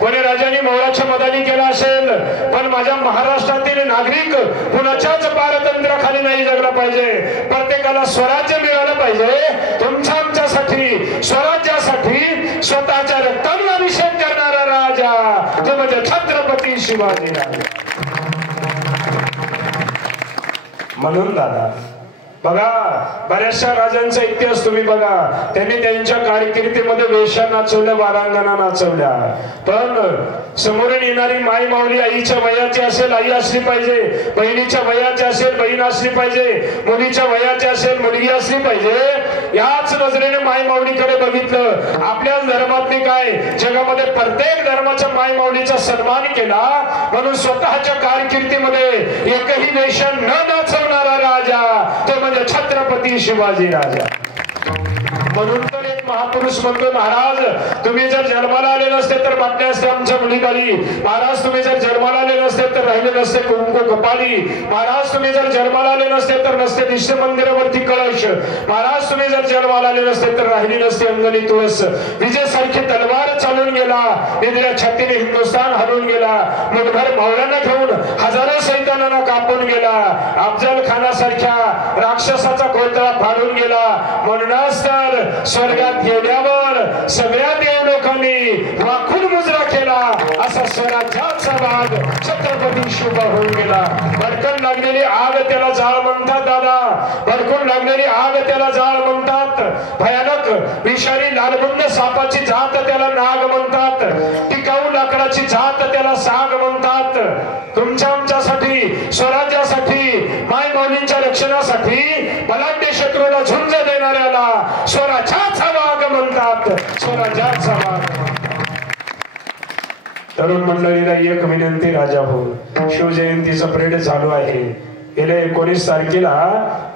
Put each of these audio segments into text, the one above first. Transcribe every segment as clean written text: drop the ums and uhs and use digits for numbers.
कोणी राजाने मोळाच्या मदानी केला असेल, पण माझ्या महाराष्ट्रातील नागरिक कुणाच्याच पारतंत्र्याखाली नाही जगला पाहिजे. प्रत्येकाला स्वराज्य मिळालं पाहिजे. तुमच्या आमच्यासाठी स्वराज्यासाठी स्वतःच्या रक्ताने अभिषेक करणारा राजा तो म्हणजे छत्रपती शिवाजी राजा. म्हणून दादा बघा, बऱ्याचशा राजांचा इतिहास तुम्ही बघा, त्यांनी त्यांच्या कारकिर्दीमध्ये वेश्या नाचवल्या, वारांगणा नाचवल्या, पण समोरून येणारी माई माऊली आईच्या वयाची असेल आई असली पाहिजे, बहिणीच्या वयाची असेल बहीण असली पाहिजे, मुलीच्या वयाची असेल मुलगी असली पाहिजे. याच नजरेने माई माऊलीकडे बघितलं. आपल्याच धर्मातली काय, जगामध्ये प्रत्येक धर्माच्या माई माऊलीचा सन्मान केला. म्हणून स्वतःच्या कारकिर्दीमध्ये एकही वेश्या न नाचवणारा राजा तो म्हणजे छत्रपती शिवाजी राजा. म्हणून तर एक महापुरुष म्हणतो, महाराज तुम्ही जर जन्माला आले नसते तर बाटले असते आमच्या मुलीखाली. महाराज तुम्ही जर जन्माला आले नसते तर राहिले नसते कुंकू कपाली. महाराज तुम्ही जर जन्माला आले नसते तर नसते दिसते मंदिरावरती कळश. महाराज तुम्ही जर जन्माला आले नसते तर राहिली नसते अंगणी तुळस. विजयसारखी तलवार चालून गेला, निधड्या छातीने हिंदुस्थान हरवून गेला, मुठभर मावळ्यांना घेऊन हजारो सैतानांना कापून गेला, अफजल खानासारख्या राक्षसाचा कोळतळा फाडून गेला. म्हणूनच तर स्वर्गात गेल्यावर सगळ्या देव लोकांनी राखून मुजरा केला. असा स्वराज्याचा भाग छत्रपती शुभ होऊन गेला. भडकन लागलेली आग त्याला जाळ म्हणतात दादा, भडकून लागलेली आग त्याला जाळ म्हणतात. भयानक विषारी लालबुंद सापाची जात त्याला नाग म्हणतात. टिकाऊ लाकडाची जात त्याला साग म्हणतात. तुमच्या आमच्यासाठी, स्वराज्यासाठी, माय माऊलींच्या रक्षणासाठी बलाढ्य शत्रूला झुंज देणाऱ्याला स्वराज्याचा वाघ म्हणतात. स्वराज्याचा वाघ. तरुण मंडळीला एक विनंती, राजा हो, शिवजयंतीचं परेड चालू आहे. गेल्या 19 तारखेला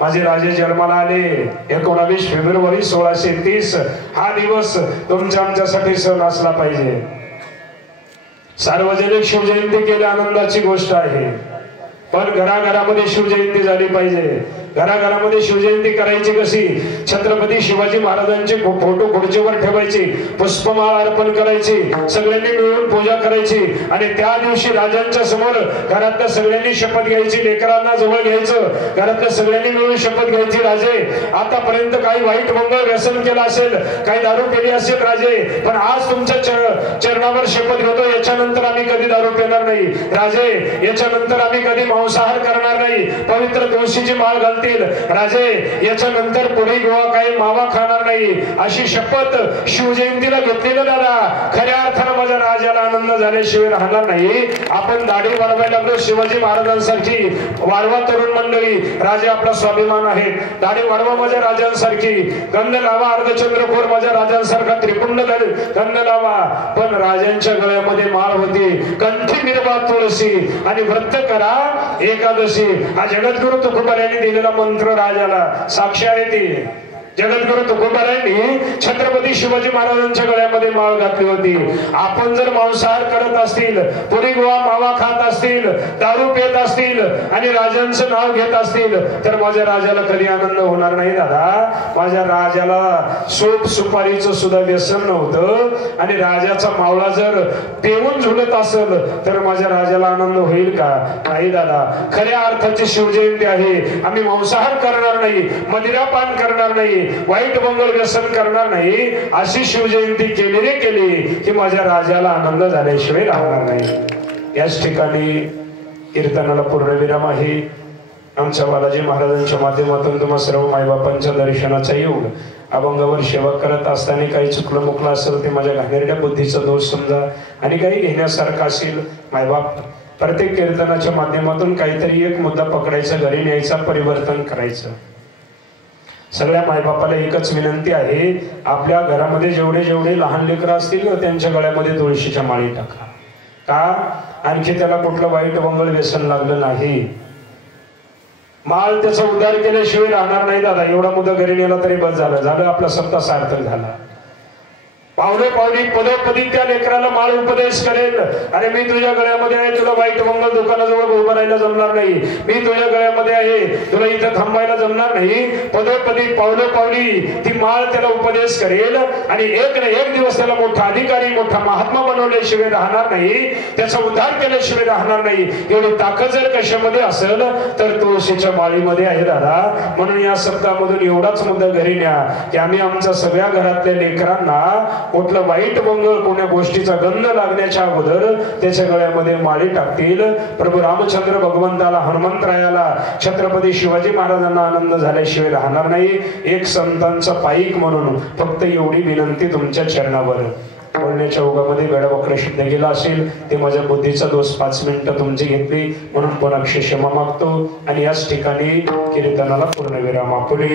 माझे राजे जन्माला आले. 19 फेब्रुवारी 1630 हा दिवस तुमच्या आमच्यासाठी सण असला पाहिजे. सार्वजनिक शिवजयंती केली आनंदाची गोष्ट आहे, पण घराघरामध्ये शिवजयंती झाली पाहिजे. घराघरामध्ये शिवजयंती करायची कशी? छत्रपती शिवाजी महाराजांचे फोटो खुर्चीवर ठेवायची, पुष्पमाळ अर्पण करायची, सगळ्यांनी मिळून पूजा करायची आणि त्या दिवशी राजांच्या समोर घरातल्या सगळ्यांनी शपथ घ्यायची. लेकरांना जवळ घ्यायचं, घरातल्या सगळ्यांनी मिळून शपथ घ्यायची. राजे आतापर्यंत काही वाईट मंगळ व्यसन केलं असेल, काही दारू पेली असेल राजे, पण आज तुमच्या चरणावर शपथ घेतो, याच्यानंतर आम्ही कधी दारू पिणार नाही. राजे याच्यानंतर आम्ही कधी मांसाहार करणार नाही, पवित्र तुळशीची माळ घालतील. राजे याच्यानंतर पुढे गोवा काही मावा खाणार नाही, अशी शपथ शिवजयंतीला घेतलेलं दादा. खऱ्या अर्थानं माझ्या राजाला आनंद झाल्याशिवाय राहणार नाही. आपण दाढी वाढवायला लागलो शिवाजी महाराजांसारखी. वाढवा तरुण मंडळी, राजे आपला स्वाभिमान आहे. दाढी वाढवा माझ्या राजांसारखी, गंध लावा अर्धचंद्रकोर माझ्या राजांसारखा त्रिपुंड गंध लावा. पण राजांच्या गळ्यामध्ये माळ होती, कंठी निर्वात तुळशी आणि व्रत करा एकादशी. हा जगद्गुरु तुकोबारायांनी दिलेला मंत्र राजाला साक्षी आहे. ती जगद्गुरु तुकोबारायांनी छत्रपती शिवाजी महाराजांच्या गळ्यामध्ये माळ घातली होती. आपण जर मांसाहार करत असतील, पुरी गोवा मावा खात असतील, दारू पित असतील आणि राजांचं नाव घेत असतील तर माझ्या राजाला कधी आनंद होणार नाही दादा. माझ्या राजाला सोप सुपारीचं सुद्धा व्यसन नव्हतं आणि राजाचा मावळा जर पेऊन झुलत असेल तर माझ्या राजाला आनंद होईल का? नाही दादा. खऱ्या अर्थाची शिवजयंती आहे. आम्ही मांसाहार करणार नाही, मदिरापान करणार नाही, वाईट मंगळ व्यसन करणार नाही, अशी शिवजयंती केली रे केली की माझ्या राजाला आनंद झाल्याशिवाय राहणार नाही. याच ठिकाणी कीर्तनाला पूर्णविराम आहे. आमच्या बालाजी महाराजांच्या माध्यमातून तुम्हा सर्व मायबापांच्या दर्शनाचा योग. अभंगावर सेवा करत असताना काही चुकलं मुकलं असेल ते माझ्या घाणेरड्या बुद्धीचा दोष समजा आणि काही घेण्यासारखं असेल. मायबाप प्रत्येक कीर्तनाच्या माध्यमातून काहीतरी एक मुद्दा पकडायचा, घरी न्यायचा, परिवर्तन करायचं. सगळ्या मायबापाला एकच विनंती आहे, आपल्या घरामध्ये जेवढे जेवढे लहान लेकरं असतील ना त्यांच्या गळ्यामध्ये तुळशीच्या माळी टाका. का? आणखी त्याला कुठलं वाईट मंगळ व्यसन लागलं नाही. माळ त्याचा उद्धार केल्याशिवाय राहणार नाही दादा. एवढा मुद्दा घरी नेला तरी बस झालं, झालं आपला सप्ताह सार्थक झाला. पावले पावली पदोपदी त्या लेकराला माळ उपदेश करेल. अरे मी तुझ्या गळ्यामध्ये आहे, तुला वाईट मंगल दुकानाजवळ उभं राहायला जमणार नाही. मी तुझ्या गळ्यामध्ये आहे, तुला इथं थांबायला जमणार नाही. पदोपदी पावलो पावली ती माळ त्याला उपदेश करेल आणि एक ना एक दिवस त्याला मोठा अधिकारी मोठा महात्मा बनवल्याशिवाय राहणार नाही, त्याचा उद्धार केल्याशिवाय राहणार नाही. एवढी ताकद जर कशामध्ये असेल तर तुळशीच्या माळीमध्ये आहे दादा. म्हणून या सप्ताहामधून एवढाच मुद्दा घरी न्या की आम्ही आमच्या सगळ्या घरातल्या लेकरांना कुठलं वाईट मंगळ कोण्या गोष्टीचा गंध लागण्याच्या अगोदर त्याच्या गळ्यामध्ये माळी टाकतील. प्रभू रामचंद्र भगवंताला हनुमंतरायाला छत्रपती शिवाजी महाराजांना आनंद झाल्याशिवाय राहणार नाही. एक संतांचा पाईक म्हणून फक्त एवढी विनंती तुमच्या चरणावर. बोलण्याच्या ओघामध्ये वेळावक्र शुद्ध गेला असेल ते माझ्या बुद्धीचा दोष 5 मिनिटं तुमची घेतली म्हणून पुन्हा क्षमा मागतो आणि याच ठिकाणी कीर्तनाला पूर्णविराम आपले.